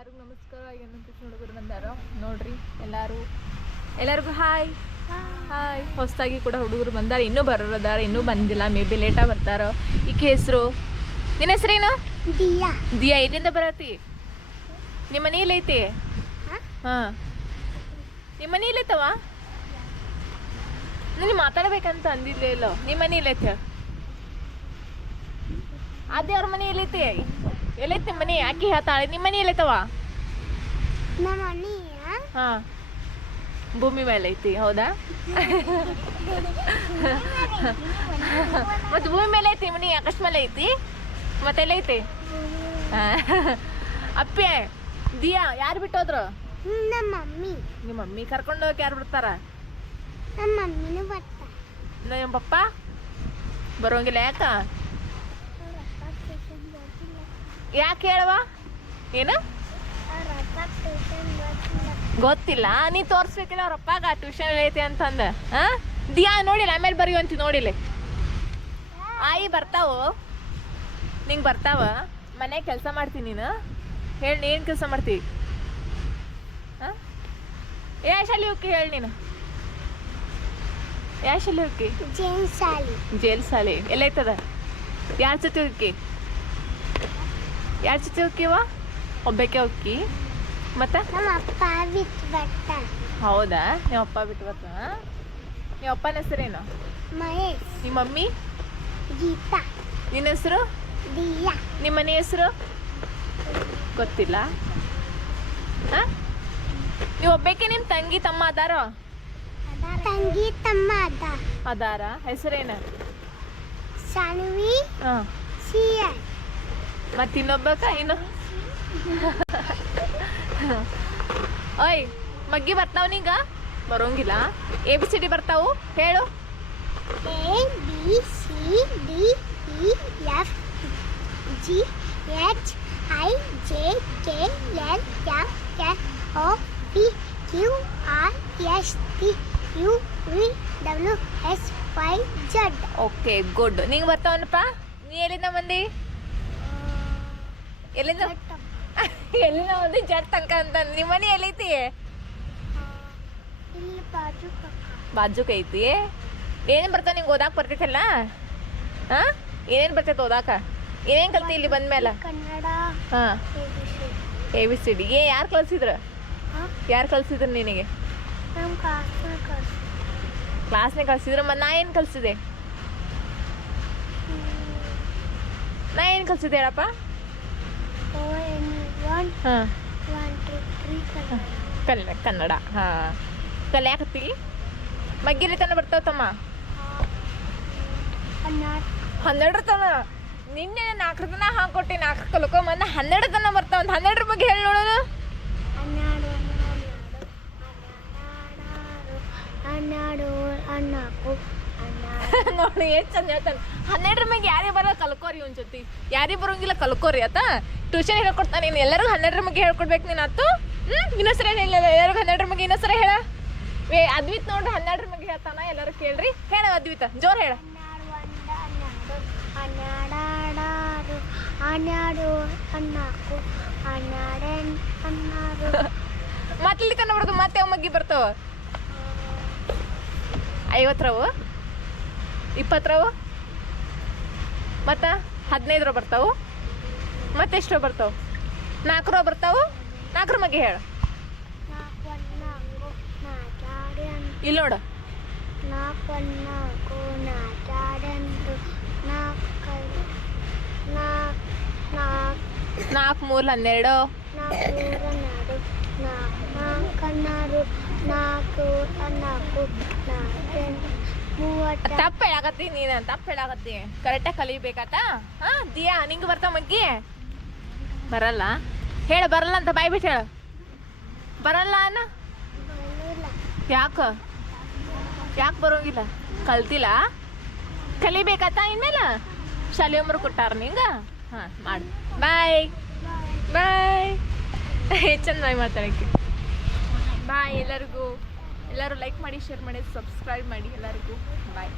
ಎಲ್ಲರಿಗೂ ನಮಸ್ಕಾರ. ಏನು ಕೃಷ್ಣ ಹುಡುಗರು ಬಂದಾರ. ನೋಡ್ರಿ ಎಲ್ಲರೂ. ಎಲ್ಲರಿಗೂ ಹಾಯ್. ಹಾಯ್. ಹೊಸದಾಗಿ ಕೂಡ ಹುಡುಗರು ಬಂದಾರ. ಇನ್ನೂ ಬರೋದಾರ ಇನ್ನೂ ಬಂದಿಲ್ಲ. ಮೇ ಬಿ ಲೇಟಾಗಿ ಬರ್ತಾರ. ಈಕೆ ಹೆಸರು ನಿನ್ನ ಹೆಸರೇನು ದಿಯಾ. ದಿಯಾ ಎಲ್ಲಿಂದ ಬರತಿ ನಿಮ್ಮ ಮನೆ ಐತಿ? ಹಾಂ? ನಿಮ್ಮ ಮನೆ ಐತವ? ನೀನು ಮಾತಾಡ್ಬೇಕಂತ ಅಂದಿದ್ಲೇ ಇಲ್ಲೋ. ನಿಮ್ಮ ಮನೆ ಐತೆ? ಅದೇ ಅವ್ರ ಮನೆ ಎಲ್ಲೈತಿ ಎಲ್ಲೈತಿ ಮನಿ? ಮನೆ ಆಕಿ ಹೇಳ್ತಾಳೆ ನಿಮ್ಮ ಮನೆ ಎಲ್ಲೈತವ? ನಮ್ಮ ಮನೆಯ? ಹಾ. ಭೂಮಿ ಮೇಲೆ ಐತಿ ಹೌದಾ? ಮತ್ತೆ ಭೂಮಿ ಮೇಲೆ ಐತಿ ಮನಿ ಆಕಾಶ ಮೇಲೆ ಐತಿ? ಮತ್ತೆ ಹಾ. ಅಪ್ಪೆ ದಿಯಾ ಯಾರು ಬಿಟ್ಟೋದ್ರು ನಮ್ಮ ಮಮ್ಮಿ. ನಿಮ್ಮ ಮಮ್ಮಿ ಕರ್ಕೊಂಡು ಹೋಗಿ ಯಾರು ಬಿಡ್ತಾರ ನಮ್ಮ ಮಮ್ಮಿನೂ ಬರ್ತಾರೆ ನಿಮ್ಮ ಪಪ್ಪ? ಬರೋಂಗಿಲ್ಲ ಯಾಕ? ಯಾಕೆ ಹೇಳುವ? ಏನು? ಗೊತ್ತಿಲ್ಲ. ನೀ ತೋರಿಸ್ಬೇಕಿಲ್ಲ ಅವ್ರ ಅಪ್ಪಾಗ ಟ್ಯೂಷನ್ ಐತಿ ಅಂತಂದ. ಹಾ ದಿಯಾ ನೋಡಿಲ್ಲ ಆಮೇಲೆ ಅಂತ ನೋಡಿಲ್ಲ. ಆಯಿ ಬರ್ತಾವು? ನಿಂಗೆ ಬರ್ತಾವ? ಮನೆ ಕೆಲಸ ಮಾಡ್ತೀನಿ ನೀನು? ಹೇಳಿ ಏನು ಕೆಲಸ ಮಾಡ್ತೀವಿ ಹಾಂ ಶಾಲೆ ಹೋಗಿ ಹೇಳಿ ನೀನು. ಯಾ ಶಾಲೆ ಹೋಗಿ ಜೇನ್ ಸಾಲಿ ಜೇಲ್ ಶಾಲೆ. ಎಲ್ಲೈತದ? ಯಾರ ಜೊತೆ ಹೋಗಿ ಯಾರ ಜೊತೆ ಹೋಗಿವ ಒಬ್ಬಕ್ಕೆ ಹೋಗಿ ಮತ್ತೆ? ನಮ್ಮ ಅಪ್ಪ ಬಿಟ್ಟು ಬರ್ತಾ. ಹೌದಾ? ನಿಮ್ಮ ಅಪ್ಪ ಬಿಟ್ಟು ಬರ್ತಾನ ನಿಮ್ಮ ಅಪ್ಪನ ಹೆಸರೇನು? ಮಹೇಶ್. ನಿಮ್ಮ ಮಮ್ಮಿ? ಗೀತಾ. ನಿನ್ನ ಹೆಸರು? ದಿಯಾ. ನಿಮ್ಮ ಮನೆ ಹೆಸರು? ಗೊತ್ತಿಲ್ಲ. ಹಾಂ? ನೀವು ಒಬ್ಬಕ್ಕೆ ನಿಮ್ಮ ತಂಗಿ ತಮ್ಮ ಅದಾರೋ? ತಂಗಿ ತಮ್ಮ ಅದ. ಅದಾರ? ಹೆಸರೇನು? ಸಾನ್ವಿ. ಹಾಂ. ಸಿಯನ್ ಮತ್ತೆ ಇನ್ನೊಬ್ಬಕ ಇನ್ನು ಓಯ್ ಮಗ್ಗಿ ಬರ್ತಾವ ನೀಗ? ಬರೋಂಗಿಲ್ಲ. ಎ ಬಿ ಸಿ ಡಿ ಬರ್ತಾವು. ಹೇಳು. A B C D E F G H I J K L M N O P Q R S T U V W S Y Z okay good ನಿಂಗೆ ಬರ್ತಾವನಪ್ಪ? ನೀ ಎಲ್ಲಿಂದ ಬಂದಿ? ಎಲ್ಲಿಂದ? ಎಲ್ಲಿಂದ ಬಂದಿ ಜಟ್ ತನಕ ಅಂತ ನಿಮ್ಮ ಮನೆ ಎಲ್ಲೈತಿ ಬಾಜುಕ್ ಐತಿ. ಏನೇನು ಬರ್ತಾವ ನಿಂಗೆ ಓದಾಕ ಬರ್ತೈತಲ್ಲ ಹಾ? ಏನೇನು ಬರ್ತೈತೆ ಓದಾಕ? ಏನೇನು ಕಲ್ತಿ ಇಲ್ಲಿ ಬಂದ್ಮೇಲೆ ಕನ್ನಡ ಹಾಂ. A B C D. ಏ ಯಾರು ಕಲ್ಸಿದ್ರು ಹಾ? ಯಾರು ಕಲ್ಸಿದ್ರು ನಿನಗೆ? ಕ್ಲಾಸ್ನ ಕಲ್ಸಿದ್ರು ಮತ್ತು ನಾ ಏನು ಕಲ್ಸಿದೆ? ನಾ ಏನು ಕಲ್ಸಿದೆ ಹೇಳಪ್ಪ? ಹಾಂ. ತ್ರೀ ಕನ್ನಡ. ಹಾಂ. ಕಲ್ಯಾಕತ್ತಿ? ಮಗ್ಗಿಲಿ ತನ ಬರ್ತಾವ ತಮ್ಮ. ಹನ್ನೆರಡರ ಹನ್ನೆರಡು. ತನ ನಿನ್ನೆ ನಾಲ್ಕು ತನ ಹಾಕೊಟ್ಟಿ ನಾಲ್ಕು ಕಲ್ಕೊಂಬಂದ ಹನ್ನೆರಡು ತನ ಬರ್ತಾವ. ಒಂದು ಹನ್ನೆರಡು ಬಗ್ಗೆ ಹೇಳಿ ನೋಡೋಣ ಹನ್ನೆರಡು ನೋಡಿ ಎಷ್ಟು ಚಂದ ಹೇಳ್ತಾನೆ. ಹನ್ನೆರಡರ ಮ್ಯಾಗ ಯಾರೇ ಬರೋ ಕಲ್ಕೋರಿ ಒಂದು ಜೊತೆ. ಯಾರಿಗೆ ಬರೋಂಗಿಲ್ಲ ಕಲ್ಕೋರಿ ಆತ. ಟ್ಯೂಷನ್ ಹೇಳ್ಕೊಡ್ತಾನೆ ನೀನು ಎಲ್ಲರೂ ಹನ್ನೆರಡರ ಬಗ್ಗೆ ಹೇಳ್ಕೊಡ್ಬೇಕು ನೀನು ಅತ್ತು ಹ್ಞೂ ಇನ್ನೊಂದ್ಸರ ಹೇಳಿಲ್ಲ ಎಲ್ಲರಿಗೂ ಹನ್ನೆರಡರ ಬಗ್ಗೆ ಇನ್ನೊಂದ್ಸರ ಹೇಳ ಏ ಅದ್ವಿತ್ ನೋಡ್ರಿ ಹನ್ನೆರಡರ ಬಗ್ಗೆ ಹೇಳ್ತಾನ ಎಲ್ಲರೂ ಕೇಳ್ರಿ ಹೇಳ ಅದ್ವಿತ ಜೋರ್ ಹೇಳ ಮತ್ತಲ್ಲಿ ಕಣ್ಣು ತನ ಬರ್ದು ಮತ್ತೆ ಯಾವ ಮಗ್ಗಿ ಬರ್ತಾವ ಐವತ್ತರವು ಇಪ್ಪತ್ತರವು ಮತ್ತು ಹದಿನೈದರ ಬರ್ತಾವು ಮತ್ತೆಷ್ಟೋ ಬರ್ತಾವ? ನಾಲ್ಕರ ಬರ್ತಾವ? ನಾಲ್ಕರ ಮಗ್ಗೆ ಹೇಳು. ಇಲ್ಲಿ ನೋಡು. ನಾಲ್ಕು ಮೂರು ಹನ್ನೆರಡು. ತಪ್ಪು ಹೇಳಾಕತ್ತಿ ನೀನು, ತಪ್ಪು ಹೇಳಾಕತ್ತಿ. ಕರೆಕ್ಟಾಗಿ ಕಲಿಬೇಕಾತ? ಹಾ, ದಿಯಾ, ನಿಂಗೆ ಬರ್ತಾವ ಮಗ್ಗಿ? ಬರಲ್ಲ. ಹೇಳು, ಬರಲ್ಲ ಅಂತ ಬಾಯ್ ಬಿಟ್ಟು ಹೇಳು. ಬರಲ್ಲ ಅನ್ನ? ಯಾಕೆ? ಯಾಕೆ ಬರೋಂಗಿಲ್ಲ? ಕಲ್ತಿಲ್ಲ? ಕಲಿಬೇಕಾತ ಇನ್ಮೇಲೆ? ಶಾಲೆ ಒಮ್ಮರು ಕೊಟ್ಟಾರ ನಿಂಗೆ? ಹಾಂ, ಮಾಡಿ. ಬಾಯ್ ಬಾಯ್ ಚಂದ ಬಾಯ್ ಮಾತಾಡೋಕ್ಕೆ. ಬಾಯ್ ಎಲ್ಲರಿಗೂ. ಎಲ್ಲರೂ ಲೈಕ್ ಮಾಡಿ ಶೇರ್ ಮಾಡಿ ಸಬ್ಸ್ಕ್ರೈಬ್ ಮಾಡಿ ಎಲ್ಲರಿಗೂ. ಬಾಯ್